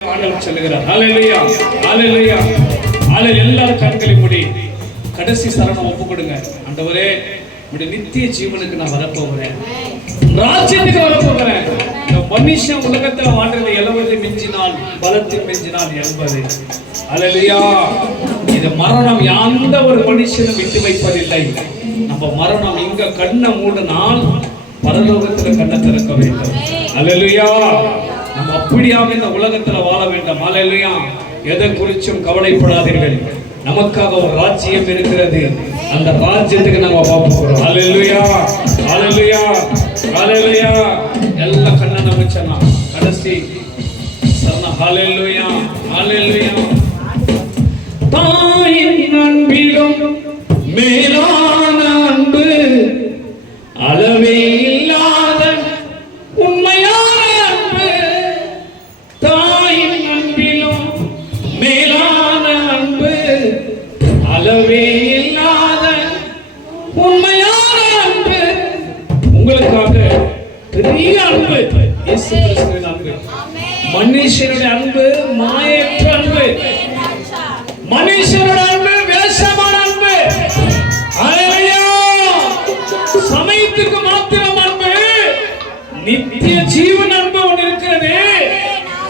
சொல்லுகிறார். ஹல்லேலூயா, ஹல்லேலூயா, ஹல்லேலூயா. எல்லாரும் கண்களை மூடி கடைசி சரணம் ஒப்பு கொடுங்க. ஆண்டவரே, உம்முடைய நித்திய ஜீவனுக்கு நான் வரப்போகிறேன், ராஜ்யத்துக்கு வரப்போகிறேன். இந்த மனுஷன் உலகத்துல வாழ்றது 70 மிஞ்சினால் பலத்தில் மிஞ்சினால் 80. ஹல்லேலூயா. இது மரணம் எந்த ஒரு மனுஷனும் விட்டு வைப்பதில்லை. நம்ம மரணம் இங்க கண்ணை மூடினால் பரலோகத்துல கண்ணை திறக்க வேண்டும். ஹல்லேலூயா. நம்ம அப்படியாக இந்த உலகத்துல வாழ வேண்டும். ஹல்லேலூயா. எதை குறிச்சும் கவலைப்படாதீர்கள். நமக்காக ஒரு ராஜ்யம் இருக்கிறது. அந்த ராஜ்யத்துக்கு நம்ம போகிறோம். ஹல்லேலூயா, ஹல்லேலூயா, ஹல்லேலூயா. எல்லா கண்ணை நம்பிச்சனா கடைசி சரணம். ஹல்லேலூயா, ஹல்லேலூயா. தாயின் அன்பிலும் மேலான அன்பு, அளவே இல்லாத உண்மையான அன்பு. தாயின் அன்பிலும் மேலான அன்பு, அளவே இல்லாத உண்மையான அன்பு. உங்களுக்காக பெரிய அன்பு, இயேசு கிறிஸ்துவின் அன்பு. மனுஷனுடைய அன்பு மாயற்ற அன்பு, மனுஷனுடைய அன்பு வேஷமான அன்பு. ஹல்லேலூயா. சமயத்துக்கு மாத்திரம் அன்பு, நித்திய ஜீவன் அன்பு ஒன்று இருக்கிறது.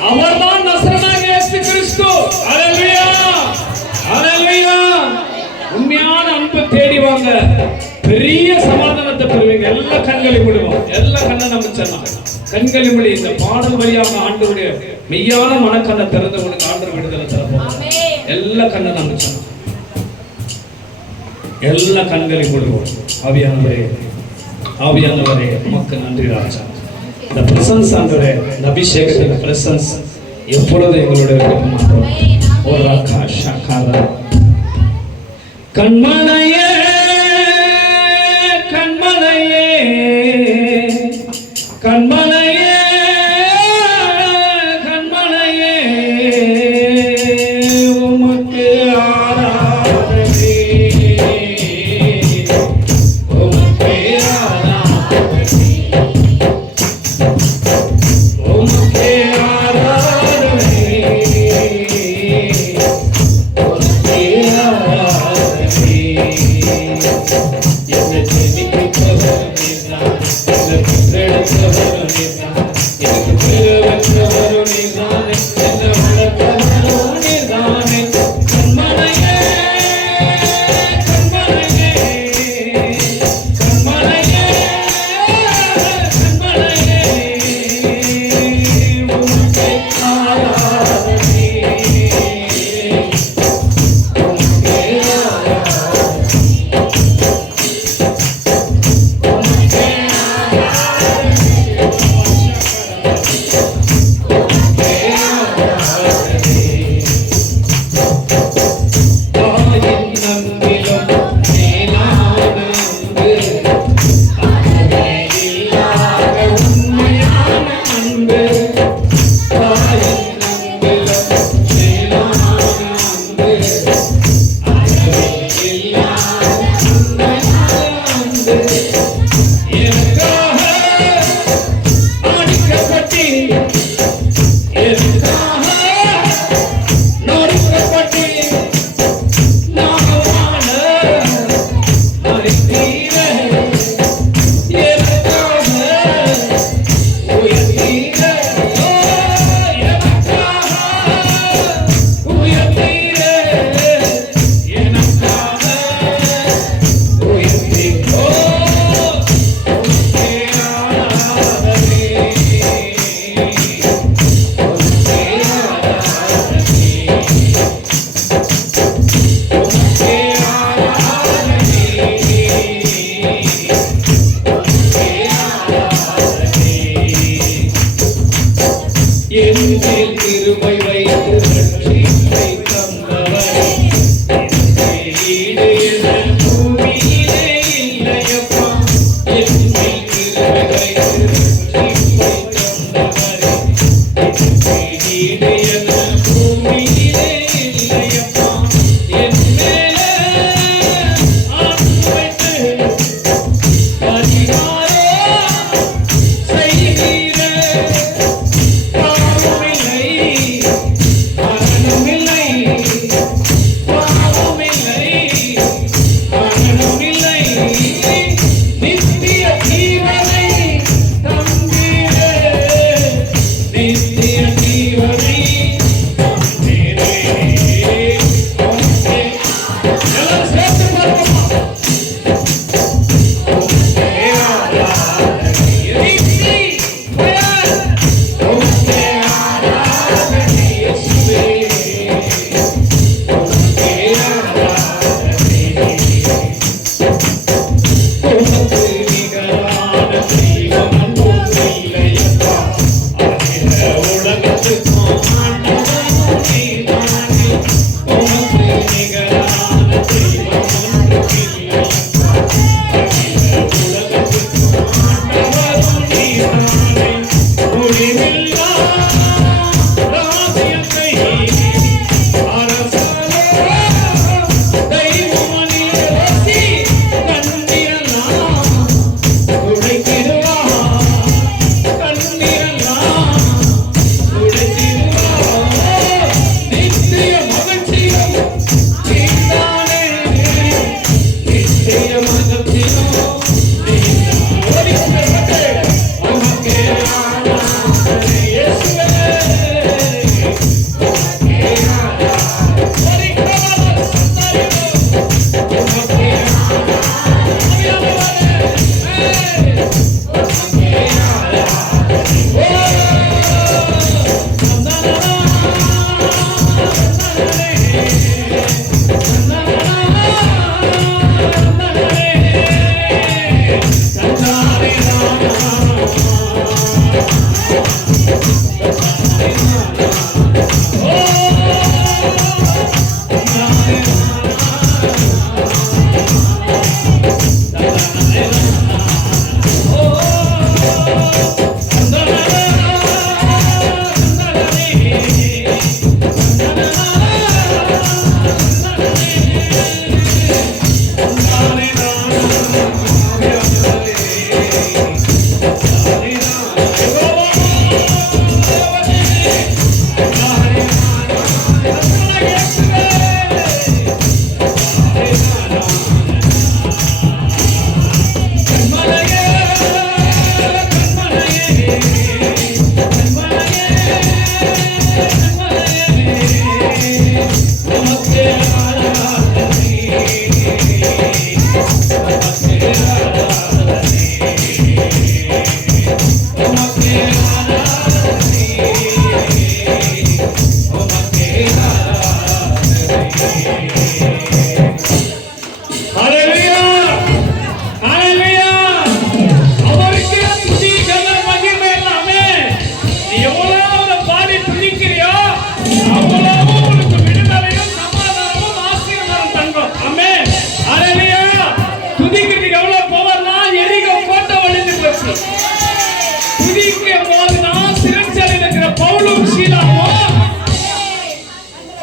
அவர்தான் நசரேயனாகிய இயேசு கிறிஸ்து. ஹல்லேலூயா, ஹல்லேலூயா. உண்மையான அன்பை தேடி வாங்க, பெரிய சமாதானத்தை பெறுவீங்க. எல்லா கண்களை மூடுவோம், எல்லா கண்ணை நம்பிச்சனா கண்களை மூடி இந்த பாடல் வழியாக ஆண்டவருடைய மெய்யான மனக்கண்ணை திறந்து உங்களுக்கு ஆண்டவர் விடுதலை தரப்போம். எல்லா கண்ணை நம்பிச்சனா எல்லா கண்களை மூடுவோம். ஆவியானவரே, ஆவியானவரே, உமக்கு நன்றி ராஜா. இந்த பிரசன்ஸ் ஆண்டவரே, இந்த அபிஷேகத்தின் பிரசன்ஸ் எப்பொழுது எங்களுடைய இருக்க மாட்டோம். ஒரு ராக்கா ஷாக்காரா கண்மனையே, கண்மனையே, கண்மனையே, கண்மனையே, உமக்கு ஆராதனை, உமக்கு ஆராதனை, உமக்கு ஆராதனை, உமக்கு ஆராதனை.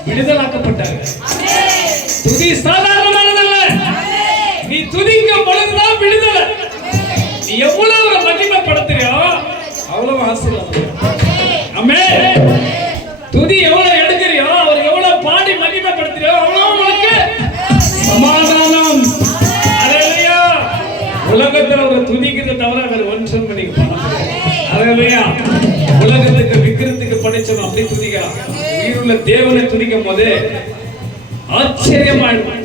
விடுதலாக்கப்பட்டார்கள். துதி சாதாரணமானதல்ல. நீ துதிக்கும் பொழுதுதான் விடுதலை. நீ எவ்வளவு மகிமைப்படுத்துறியோ அவ்வளவு ஆசீர்வாதம். ஆமென். துதி எவ்வளவு எடுக்கிறியோ, அவர் எவ்வளவு பாடி மகிமைப்படுத்துறியோ அவ்வளவு உங்களுக்கு சமாதானம். ஹalleluya. உலகத்துல ஒரு துதிக்கிறத தவிர வேற ஒன்றும் நீங்க பண்ண முடியாது. ஹalleluya. உலகத்துக்கு விக்கிரத்துக்கு படைச்சவன் அப்படி துதிக்கிறான். உயிருள்ள தேவனை துதிக்கும் போது ஆச்சரியமா இருக்கும்.